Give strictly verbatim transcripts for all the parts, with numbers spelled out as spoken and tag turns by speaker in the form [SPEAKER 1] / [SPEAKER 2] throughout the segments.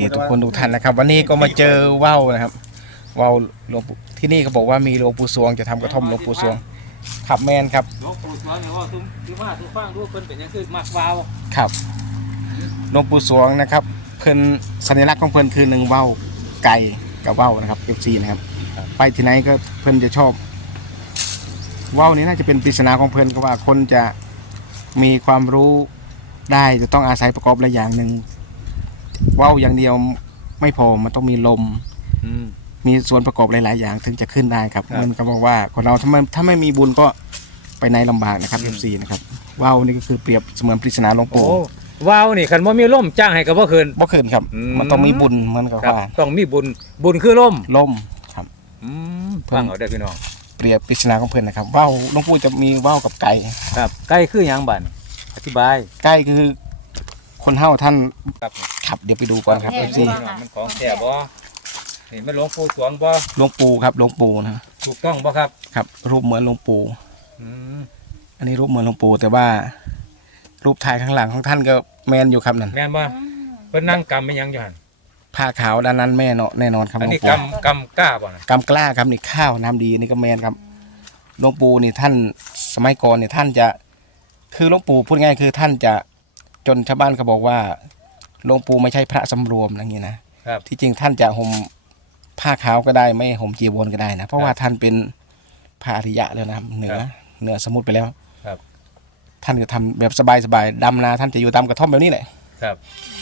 [SPEAKER 1] ทุกคนทุกท่านนะครับวันนี้ก็มาเจอว่าวนะครับว่าวหลวงปู่ที่นี่เขาบอกว่ามีหลวงปู่สวงจะทำกระท่อมหลวงปู่สวงขับแมนครับ
[SPEAKER 2] หลวงปู่สวงเนี่ยว่าซุ้มที่ว่าทุกฟังดูเพิ่นเป็นยังคือมักวาว
[SPEAKER 1] ครับหลวงปู่สวงนะครับเพิ่นสัญลักษณ์ของเพิ่นคือหนึ่งว่าวไก่กับว่าวนะครับเอฟซีนะครับไปที่ไหนก็เพิ่นจะชอบว่าวนี้น่าจะเป็นปริศนาของเพิ่นก็ว่าคนจะมีความรู้ได้จะต้องอาศัยประกอบหลายอย่างหนึ่งว่าวอย่างเดียวไม่พอมันต้องมีลมมีส่วนประกอบหลายๆอย่างถึงจะขึ้นได้ครับมันก็บอกว่าคนเราถ้าไม่ถ้าไม่มีบุญก็ไปในลำบากนะครับเอฟซีนะครับว่าวนี่ก็คือเปรียบเสมือนปริศนาหลวงปู่
[SPEAKER 2] วาวนี่คันบ่มีล่มจ้างให้ก็บ่คืน
[SPEAKER 1] บ่คืนครับมันต้องมีบุญเหมือนกับว่า
[SPEAKER 2] ต้องมีบุญบุญคือล่ม
[SPEAKER 1] ล่มครับ
[SPEAKER 2] อืมฟังเอาได้พี่น้อง
[SPEAKER 1] เปรียบปริศนาของเพิ่นนะครับว่าวหลวงปู่จะมีว่าวกับไก่
[SPEAKER 2] ครับไก่คือหยังบัดอธิบาย
[SPEAKER 1] ไก่คือคนเฮาท่านครับเดี๋ยวไปดูก่อนครับเอฟซี
[SPEAKER 2] มันของแท้บ่เห็นมันหลวงปู่สวงบ่
[SPEAKER 1] หลวงปู่ครับหลวงปู่นะ
[SPEAKER 2] ถูกต้องบ่ครับ
[SPEAKER 1] ครับรูปเหมือนหลวงปู่
[SPEAKER 2] อืม
[SPEAKER 1] อันนี้รูปเหมือนหลวงปู่แต่ว่ารูปถ่ายข้างหลังของท่านก็แมนอยู่ครับนั่น
[SPEAKER 2] แมนบ่เพิ่นนั่งกำเป็นหยังอยู่หั่น
[SPEAKER 1] ผ้าขาวด้านนั้นแม่เนาะแน่นอนครับ
[SPEAKER 2] อันนี้กำกำกล้าบ่นะ
[SPEAKER 1] กำกล้าครับนี่ข้าวน้ำดีนี่ก็แมนครับหลวงปู่นี่ท่านสมัยก่อนนี่ท่านจะคือหลวงปู่พูดง่ายคือท่านจะจนชาวบ้านเขาบอกว่าหลวงปู่ไม่ใช่พระสำรวมอะไรอย่างนี้นะที่จริงท่านจะห่มผ้าขาวก็ได้ไม่ห่มจีวรก็ได้นะเพราะว่าท่านเป็นพระอริยะแล้วนะครับเหนือเหนือสมุติไปแล้วท่านก็ทำแบบสบายๆดำนาท่านจะอยู่ตามกระท่อมแบบนี้แหละ
[SPEAKER 2] ครับ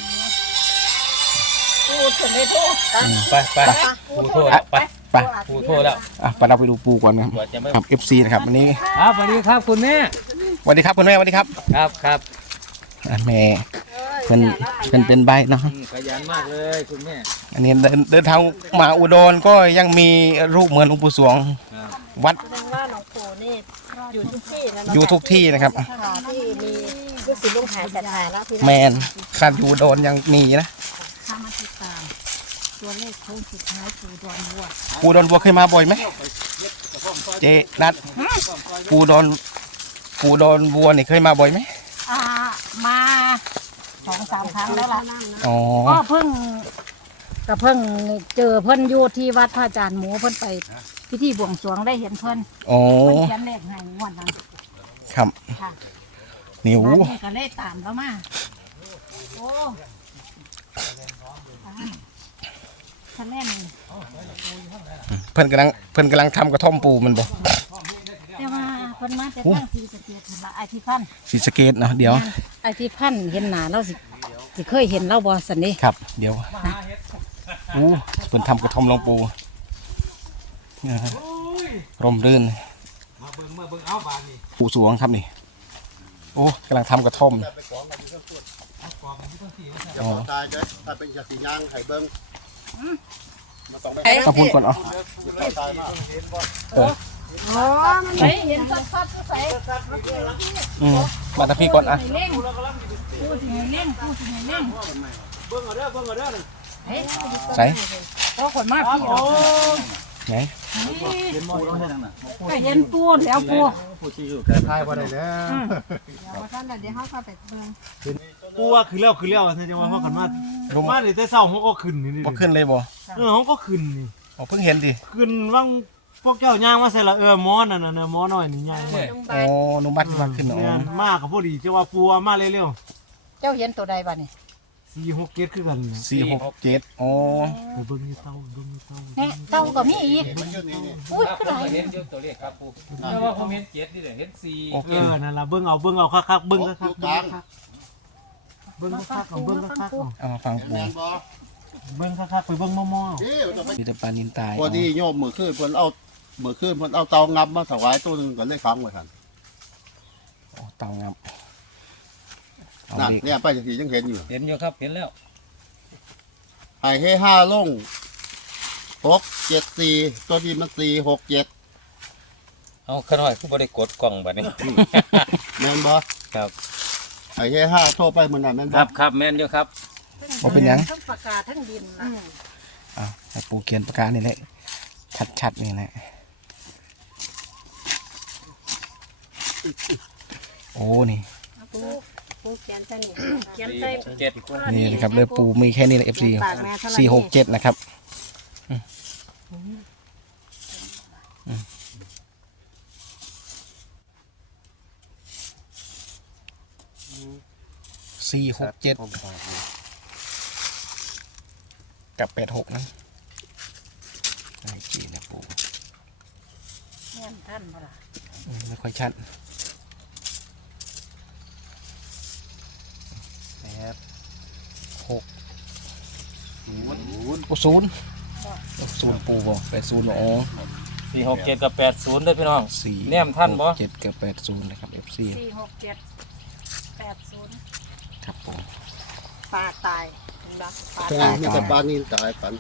[SPEAKER 3] ปูถึงได้โทษ
[SPEAKER 2] ไปไปปูโทษไป
[SPEAKER 1] ไป
[SPEAKER 2] ปูโทษแล้ว
[SPEAKER 1] อ่ะไปเราไปดูปูก่อนนะครับครับเอฟซีนะครับวันนี้
[SPEAKER 2] ครับสวัสดีครับคุณแม่
[SPEAKER 1] สวัสดีครับคุณแม่สวัสดีครับ
[SPEAKER 2] ครับครับ
[SPEAKER 1] แม่เป็นเป็นเป็นใบเนาะ
[SPEAKER 2] ขยันมากเลยคุณแม่
[SPEAKER 1] อันนี้เดินเดินทางมาอุดรก็ยังมีรูปเหมือนหลวงปู่สวงวัด
[SPEAKER 3] แสดงว่าหลวงปู่นี่อยู่ทุกที่นะ
[SPEAKER 1] อยู่ทุกที่นะครับ
[SPEAKER 3] ที่มีลูกศิษย์ลูกหาศรัทธาแล้วพี่
[SPEAKER 1] แมนขาดอยู่อุดรยังมีนะ
[SPEAKER 3] ข้ามาติดตามตัวเลขโค้งสุดท้ายปูดอนวัว
[SPEAKER 1] ปูดอนวัวเคยมาบ่อยไหมเจนัดปูดอนปูดอนวัวนี่เคยมาบ่อยไหม
[SPEAKER 3] อ่ามาสองสามครั้งแล้วล่ะ
[SPEAKER 1] อ๋อ
[SPEAKER 3] ก็เพิ่งก็เพิ่งเจอเพิ่นอยู่ที่วัดพระอาจารย์หมูเพิ่นไปพิธีบวงสรวงได้เห็นเพิ่น
[SPEAKER 1] โอ้
[SPEAKER 3] เพิ่นเขียนเลขให้งวดนั้น
[SPEAKER 1] ครับ
[SPEAKER 3] ค่ะ
[SPEAKER 1] นี่โอ้
[SPEAKER 3] ก็เลขตามแล้วมาโอ้ท่านแม่นี่
[SPEAKER 1] เพิ่นกำลังเพิ่นกำลังทำกระท่อมปูมันบ่
[SPEAKER 3] แต่ว่าเพิ่นมาแต่ทางศรีสะเกษละไอที่พัน
[SPEAKER 1] ศรีสะเกษเนาะเดี๋ยว
[SPEAKER 3] ไอที่พันเห็นหน้าเราสิสิเคยเห็นเราบ่สันนี่
[SPEAKER 1] ครับเดี๋ยวอู้เพิ่นทำกระท่อมหลวงปู่ร่มรื่นปู่สวงครับนี่โอ้กำลังทำกระท่อม
[SPEAKER 4] อ๋อตายเลยถ้าเป็นจากสีย่างไข่เบิ้ง
[SPEAKER 1] ต้องพูดก่อนอ๋อ
[SPEAKER 3] อ๋อมันไม่เห็นชัดๆก็ใส่
[SPEAKER 1] อืมมาตะพี่ก่อนอ่ะ
[SPEAKER 3] เล่งพูดถึงเล่งพูดถึงเล่ง
[SPEAKER 4] เบิ้งเอาเด้อเบิ้งเอาเด้อ
[SPEAKER 1] ใส่
[SPEAKER 3] ก็คนมากพี่
[SPEAKER 1] ไหน
[SPEAKER 3] ก็เห็นปูแล้วปู
[SPEAKER 4] ทายว่าได้แล้ว
[SPEAKER 3] เดี๋ยวท่านเดี๋ยวเขาเข้าไปเบิ้ง
[SPEAKER 4] ปูว่าคือแล้วคือแล้วใช่ไหมว่ากันมามาเนี่ยแต่เศร้าเขาก็ขึ้นนี่
[SPEAKER 1] บ่ขึ้นเลยบ่
[SPEAKER 4] เออเขาก็ขึ้นนี่
[SPEAKER 1] อ๋อเพิ่งเห็นดิ
[SPEAKER 4] ขึ้นว่างพวกเจ้าย่างมาใส่ละเออหมอนั่นน่ะหมอน้อยนี่ย่าง
[SPEAKER 1] โอ้นุบัตมาขึ้นเนาะ
[SPEAKER 4] มากกับพอดีจะว่าปูมาเร็ว
[SPEAKER 3] ๆเจ้าเห็นตัวใดบ้านี่
[SPEAKER 4] สี่หกเจ็ดคือกัน
[SPEAKER 1] สี่หกเจ็ดโอ้
[SPEAKER 4] เบิ้งนี่เต้าเบิ้งนี่เต้า
[SPEAKER 3] เนี่ยเต้าก็มีอีกอุ้ยคือไร
[SPEAKER 2] เห็นเยอะตัวเลขครับปูแต่ว่าผมเห็นเจ็ดนี่แหละเห็นสี่
[SPEAKER 4] เออนั่นละเบิ้งเอาเบิ้งเอาคักๆเบิ้งคักๆเบิ้งคักๆเบิ้งคักๆเบิ้งคักๆ
[SPEAKER 1] เอาฟังปู
[SPEAKER 4] เบิ้งคักๆไปเบิ้งมอ
[SPEAKER 1] ๆมีแต่ปลานินตาย
[SPEAKER 4] พอดีโยมมือขึ้นเพิ่นเอามือขึ้นเพิ่นเอาเตางับมาถวายตัวนึงก็เลยค้างไว้คั่น
[SPEAKER 1] โอ้เตางับ
[SPEAKER 4] นั่นเนี่ยไปจังซี่ยังเห็นอยู่
[SPEAKER 2] เห็นอยู่ครับเห็นแล้ว
[SPEAKER 4] ไอ้เฮห้าลงหกเจ็ดสี่ตัวนี้มันสี่หกเจ็ด
[SPEAKER 2] เอาขน้อยผู้บริกดกล่องบัดนี้
[SPEAKER 4] แม่นบ่
[SPEAKER 2] ครับ
[SPEAKER 4] ไอ้เฮห้าโทรไปเหมือนนั้นแม่นบ่
[SPEAKER 2] ครับครับแม่นอยู่ครับ
[SPEAKER 1] บ่เป็นหยัง
[SPEAKER 3] ทั้งปากกาทั้งดิน
[SPEAKER 1] อ่าให้ปูเขียนปากกานี่แหละชัดๆนี่แหละโอ้นี่
[SPEAKER 3] ปูเขียนใส่นี่เขียนใส่
[SPEAKER 2] เจ็ด
[SPEAKER 1] นี่นะครับเลยปูมีแค่นี้นะ เอฟ ซี
[SPEAKER 3] ปากแม่เท่าไหร่
[SPEAKER 1] สี่หกเจ็ดนะครับสี่หกเจ็ดกับแปดหกนะไอ้จีนะปู
[SPEAKER 3] แม่นท่านบ่ล่ะ
[SPEAKER 1] อืมไม่ค่อยชัด
[SPEAKER 2] แปด
[SPEAKER 1] หก
[SPEAKER 2] ศูนย์
[SPEAKER 1] โอ้ศูนย์ศูนย์ปูบ่แปดศูนย์อ๋อ
[SPEAKER 2] สี่หกเจ็ดกับแปดศูนย์ด้วยพี่น้อง
[SPEAKER 1] สี่
[SPEAKER 2] แนมท่านบ่
[SPEAKER 1] หกเจ็ดกับแปดศูนย์นะครับ เอฟ ซี
[SPEAKER 3] สี่หกเจ็ดแปดศูนย์
[SPEAKER 1] ครับผม
[SPEAKER 3] ปลาตายเห็นบ่ปลา
[SPEAKER 4] แต่
[SPEAKER 3] ตาย
[SPEAKER 4] มีแต่ปลานินตายฝัน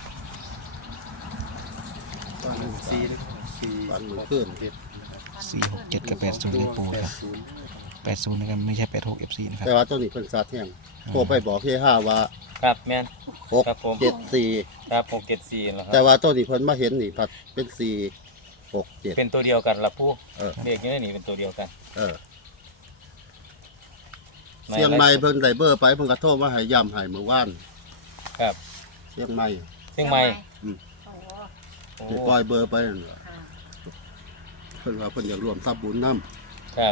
[SPEAKER 4] ปลานิน
[SPEAKER 2] สี่สี่
[SPEAKER 4] ฝันมือขึ้น
[SPEAKER 1] สี่หกเจ็ดกับแปดศูนย์เลยปูครับแปดศูนย์นะครับไม่ใช่แปดหก เอฟ ซี นะครับ
[SPEAKER 4] แต่ว่าตัวนี้เพิ่นซาดแห้งโทรไปบอกที่ห้าว่า
[SPEAKER 2] ครับแม่น
[SPEAKER 4] หก
[SPEAKER 2] ครับผม
[SPEAKER 4] เจ็ดสี่
[SPEAKER 2] ครับหกเจ็ดสี่แล้วค
[SPEAKER 4] แต่
[SPEAKER 2] รับ
[SPEAKER 4] ว่าตัวนี้เพิ่นมาเห็นนี่ผัดเป็นสี่หกเจ็ด
[SPEAKER 2] เป็นตัวเดียวกันละผู้
[SPEAKER 4] เออ
[SPEAKER 2] เลขนี้นี่เป็นตัวเดียวกัน
[SPEAKER 4] เออเชียงใหม่เพิ่นได้เบอร์ไปเพิ่นก็โทรมาให้ย้ำให้เมื่อวาน
[SPEAKER 2] ครับ
[SPEAKER 4] เชียงใหม่
[SPEAKER 2] เชียงใหม่
[SPEAKER 4] อืม
[SPEAKER 3] โอ้โห
[SPEAKER 2] โอ้
[SPEAKER 4] ได้ปล่อยเบอร์ไปนั่นล่ะ
[SPEAKER 3] ค่ะ
[SPEAKER 4] เพิ่นว่าเพิ่นอยากร่วมทรัพย์บุญนํ
[SPEAKER 2] ครับ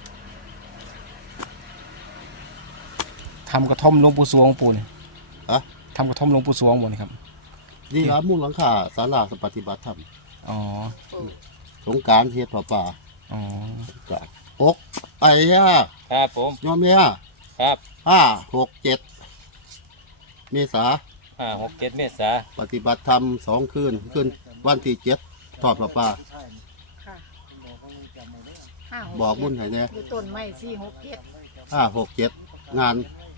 [SPEAKER 1] ทำกระท่อมหลวงปู่สวงปูนี่
[SPEAKER 4] อะ
[SPEAKER 1] ทำกระท่อมหลวงปู่สวงหมดนี่ครับ
[SPEAKER 4] นี่ร้านมุ่งหลังคาศาลาปฏิบัติธรรม
[SPEAKER 1] อ๋อ
[SPEAKER 4] สงกรานต์เฮ็ดป่าป่า
[SPEAKER 1] อ๋อ
[SPEAKER 4] ก็อกไปย่า
[SPEAKER 2] ครับผม
[SPEAKER 4] ยอมย่า
[SPEAKER 2] ครับ
[SPEAKER 4] ห้าหกเจ็ดเมษา
[SPEAKER 2] ห้าหกเจ็ดเมษา
[SPEAKER 4] ปฏิบัติธรรมสองคืนคืนวันที่เจ็ดทอดป่าป่า
[SPEAKER 3] ค่ะห้าห
[SPEAKER 4] บอกบุญ
[SPEAKER 3] เจ็ด
[SPEAKER 4] ให้แน่
[SPEAKER 3] อยู่ต้นไม้สี่หกเจ็ด
[SPEAKER 4] ห้าหกเจ็ดงาน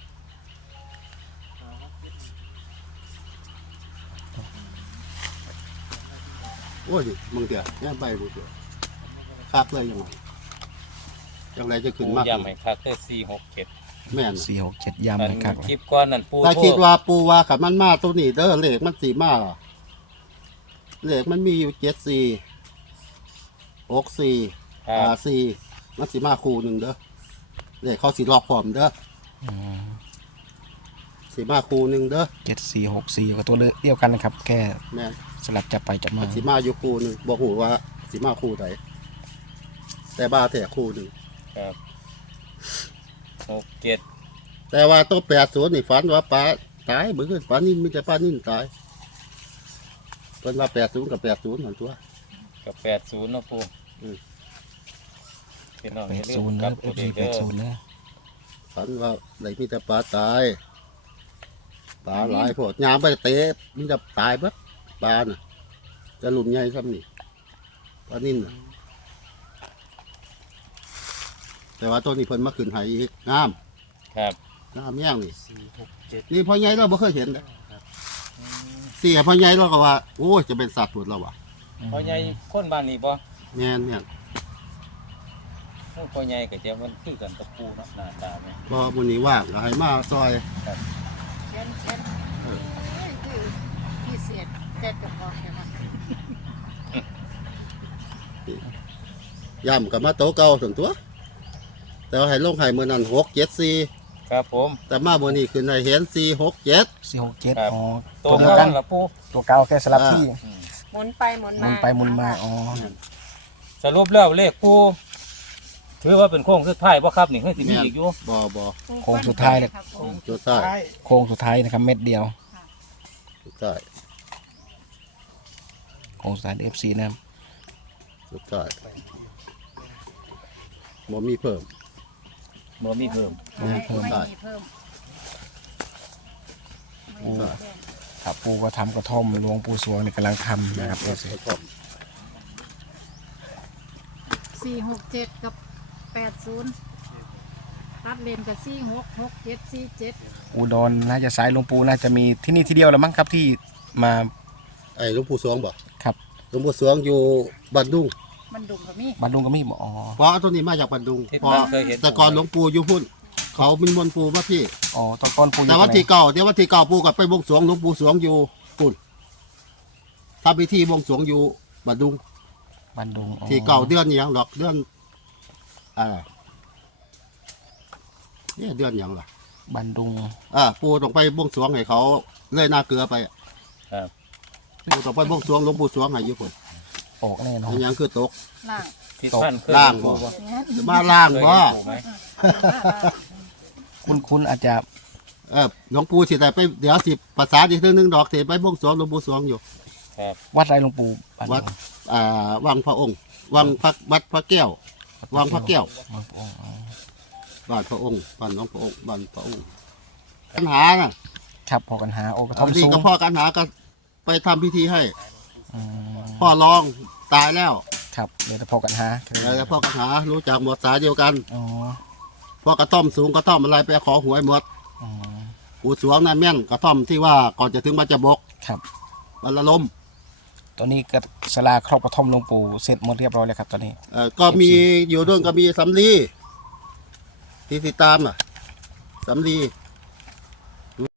[SPEAKER 4] โอ้ยมึงเดี๋ยวแย่ใบมึงเดี๋ยวคักเลยยังไงยังไงจะขึ้น
[SPEAKER 2] ปู
[SPEAKER 4] มาก
[SPEAKER 2] ย้ำให้คักได้สี่หกเจ็ด
[SPEAKER 4] แม่น
[SPEAKER 1] สี่หกเจ็ด
[SPEAKER 2] อั
[SPEAKER 1] ยำ
[SPEAKER 2] น
[SPEAKER 1] เลยครับ
[SPEAKER 2] คลิปก้อนนั่นปู
[SPEAKER 4] ถ้า
[SPEAKER 2] โทร
[SPEAKER 4] คิดว่าปูว่าขับมันมาตัวนี้เด้อเลขมันสีมาเลขมันมีอยู่เจ็ดสี่หกสี่
[SPEAKER 2] ครั
[SPEAKER 4] ห้า
[SPEAKER 2] บ
[SPEAKER 4] สี่มันสีมาคูหนึ่งเด้อเลขเขาสีลอกพร้อมเด้อสีมาคูหนึ่งเด้อ
[SPEAKER 1] เจ็ดสี่หกสี่ก็ตัวเดียวกันนะครับ แค่
[SPEAKER 4] แม่น
[SPEAKER 1] สลับจับไปจับมา
[SPEAKER 4] มันสีมาอยู่คูหนึ่งบอกหูว่าสีมาคูไหนแต่บ้าแถคูหนึ่ง
[SPEAKER 2] ครับหกเจ็ด
[SPEAKER 4] แต่ว่าตัวแปดศูนย์นี่ฝันว่าปลาตายเบื่อปลานิ่มมีแต่ปลานิ่มตายเพิ่นว่าแปดศูนย์กับแปดศูนย์เหมือนตัว
[SPEAKER 2] กับแปดศูนย์นะปู
[SPEAKER 4] อืม
[SPEAKER 2] พี่น้อง
[SPEAKER 1] แป
[SPEAKER 2] อย่า
[SPEAKER 1] ด
[SPEAKER 2] ลื
[SPEAKER 1] ศู
[SPEAKER 2] ม
[SPEAKER 1] นย์
[SPEAKER 2] กลั
[SPEAKER 1] นะ
[SPEAKER 2] บ
[SPEAKER 1] เอ
[SPEAKER 2] ตัว
[SPEAKER 1] ฟ
[SPEAKER 2] เดี
[SPEAKER 1] ซี
[SPEAKER 2] ยว
[SPEAKER 1] แป
[SPEAKER 2] เด้
[SPEAKER 1] ด
[SPEAKER 2] อ
[SPEAKER 1] ศูนย์นะ
[SPEAKER 4] ฝันว่าไหนมีแต่ปลาตายปลาหลายโพดยามไปเตะมันจะตายเบิดปลาน่ะ จะหลุมใหญ่ซ้ำนี่ปลานิ่มน่ะแต่ว่าตัวนี้เพิ่นมาขึ้นไหอีกงาม
[SPEAKER 2] ครับ
[SPEAKER 4] งามแย่งนี่
[SPEAKER 2] สี่หกเจ็ด
[SPEAKER 4] นี่พ่อใหญ่เราบ่เคยเห็นเด้อเสียพ่อใหญ่เราก็ว่าโอ้ยจะเป็นสัตว์หมดแล้วว่ะ
[SPEAKER 2] พ่อใหญ่คนบ้านนี้บ่
[SPEAKER 4] แม่นแม่น
[SPEAKER 2] พ่อใหญ่ก็จะมันคือกันตะปูเนาะหน้าตาเนี่ย
[SPEAKER 4] พอมื้อนี้ว่างก็ให้มาซอย
[SPEAKER 3] เขียนเขียนเอ้ยคือพิเศษแต่กับพอแค่นั้น
[SPEAKER 4] ย่ำกับมาโตะเก่าส่วนตัว แต่ว่าให้ลงให้มื้อนั้นหกเจ็ดสี่
[SPEAKER 2] ครับผม
[SPEAKER 4] แต่มามื้อนี้ขึ้นให้เห็นสี่หกเจ็ด
[SPEAKER 1] สี่หกเจ็ด
[SPEAKER 2] ครับ
[SPEAKER 1] อ๋อ
[SPEAKER 2] ตัว
[SPEAKER 1] เดียว
[SPEAKER 2] เท่า
[SPEAKER 1] กั
[SPEAKER 2] นั้น นละปู
[SPEAKER 1] ตัวเก่าแค่สลับที่
[SPEAKER 3] หมุนไปหมุน
[SPEAKER 1] หมุ
[SPEAKER 3] มาน
[SPEAKER 1] ไปหมุนมาอ๋อ
[SPEAKER 2] สรุปแล้วเลขปูถือว่าเป็นโค้งสุดท้ายบ่ครับนี่คือสิมีอีกอยู่
[SPEAKER 4] บ่บ่
[SPEAKER 1] โค้งสุดท้ายเลย
[SPEAKER 3] ครับผม
[SPEAKER 4] สุดท้าย
[SPEAKER 1] โค้งสุดท้ายนะครับ เม็ดเดียว
[SPEAKER 4] สุดท้าย
[SPEAKER 1] โค้งสุดท้ายเอฟซีนะครับ
[SPEAKER 4] สุดท้ายบ่มีเพิ่ม
[SPEAKER 2] บ่มีเพิ่ม
[SPEAKER 1] ปูเพิ่ม
[SPEAKER 3] ไม่มีเพิ่ม
[SPEAKER 1] ปู ครับปูก็ทำกระท่อมหลวงปู่สวงเนี่ยกำลังทำนะครับเอฟซี
[SPEAKER 4] ครับ
[SPEAKER 3] สี่หกเจ็ดกับแปดศูนย์ตัดเลนกับสี่หกหกเจ็ดสี่เจ็ด
[SPEAKER 1] อุดรน่าจะสายหลวงปู่น่าจะมีที่นี่ที่เดียวแล้วมั้งครับที่มา
[SPEAKER 4] ไอ้หลวงปู่สวงบ่
[SPEAKER 1] ครับ
[SPEAKER 4] หลวงปู่สวงอยู่บันดุง
[SPEAKER 3] มันดุงกับมี
[SPEAKER 1] บ้านดุงก็มีบ่อ๋อ
[SPEAKER 4] เพราะตัวนี้มาจากบันดุง
[SPEAKER 2] ที่
[SPEAKER 4] เพราะ
[SPEAKER 2] บ้านเคยเห็น
[SPEAKER 4] แต่ก่อนหลวงปู่อยู่พุ่น เขาเป็นมนต์ปู่มาพี่
[SPEAKER 1] อ๋อตอนก้อนปู่อยู่
[SPEAKER 4] แต่วัน
[SPEAKER 1] ไหน
[SPEAKER 4] ที่เก่าเดี๋ยววันที่เก่าปู่กับไปบวงสรวงหลวงปู่สวงอยู่ปุ่นทำพิธีบวงสรวงอยู่บันดุง
[SPEAKER 1] บ้านดุงอ๋อ
[SPEAKER 4] ที่เก่าเดือนนี้ยังหรอกเดือนอ่าเนี่ยเดือนหยังล่ะ
[SPEAKER 1] บันดุง
[SPEAKER 4] อ่าปู่ต้องไปบวงสรวงให้เขาเลยหน้าเกลือไปอะ
[SPEAKER 2] ครับ
[SPEAKER 4] ปู่ต้องไปบวงสรวงหลวงปู่สรวงให้อยู่พุ่น
[SPEAKER 1] โปกแน่นอน
[SPEAKER 4] อันหยังคือตก
[SPEAKER 3] ล่าง
[SPEAKER 2] ที่ท่านเคย
[SPEAKER 4] ล่างบ่
[SPEAKER 2] เห็นปู่
[SPEAKER 3] เนี่ย
[SPEAKER 4] จะมาล่าง
[SPEAKER 2] เคย
[SPEAKER 4] บ่
[SPEAKER 2] เห็นปู่ไหม
[SPEAKER 1] คุณคุณอาจจะ
[SPEAKER 4] เออหลวงปู่สิได้ไปเดี๋ยวสิภาษาอีกเรื่องหนึงดอกสิไปบวงสรวงหลวงปู่สรวงอยู่
[SPEAKER 2] ครับ
[SPEAKER 1] วัดไรหลวงปู่บ้าน
[SPEAKER 4] วัด อ่าวังพระองค์ วังพระวัดพระแก้ว วังพระแก้ว
[SPEAKER 1] วังพระองค์อ๋อ
[SPEAKER 4] บ้านพระองค์บ้านน้องพระองค์บ้านพระองค์ปัญหาน่ะ
[SPEAKER 1] ครับพอกันหาโอกระท่อ
[SPEAKER 4] เอา
[SPEAKER 1] ม
[SPEAKER 4] ดี
[SPEAKER 1] สูง
[SPEAKER 4] กับพ่อกันหาก็ไปทำพิธีให้
[SPEAKER 1] อืม
[SPEAKER 4] พ่อร้องตายแล้ว
[SPEAKER 1] ครับเดี๋ยวจะพอกันหา
[SPEAKER 4] แล้วพ่อกันหารู้จักหมวดสายเดียวกัน
[SPEAKER 1] อ๋อ
[SPEAKER 4] พ่อกระท่อมสูงกระท่อมอะไรไปขอหวยหมด
[SPEAKER 1] อ๋อ
[SPEAKER 4] ปู่สวงน่ะแม่นกระท่อมที่ว่าก่อนจะถึงบัจจบก
[SPEAKER 1] ครับ
[SPEAKER 4] วันละลม
[SPEAKER 1] ตอนนี้ก็สลาครอบกระท่อมหลวงปู่เสร็จหมดเรียบร้อยแล้วครับตอนนี้
[SPEAKER 4] เอ่อก็มีอยู่ด้วยก็มีสำลีที่ติดตามอ่ะสำลี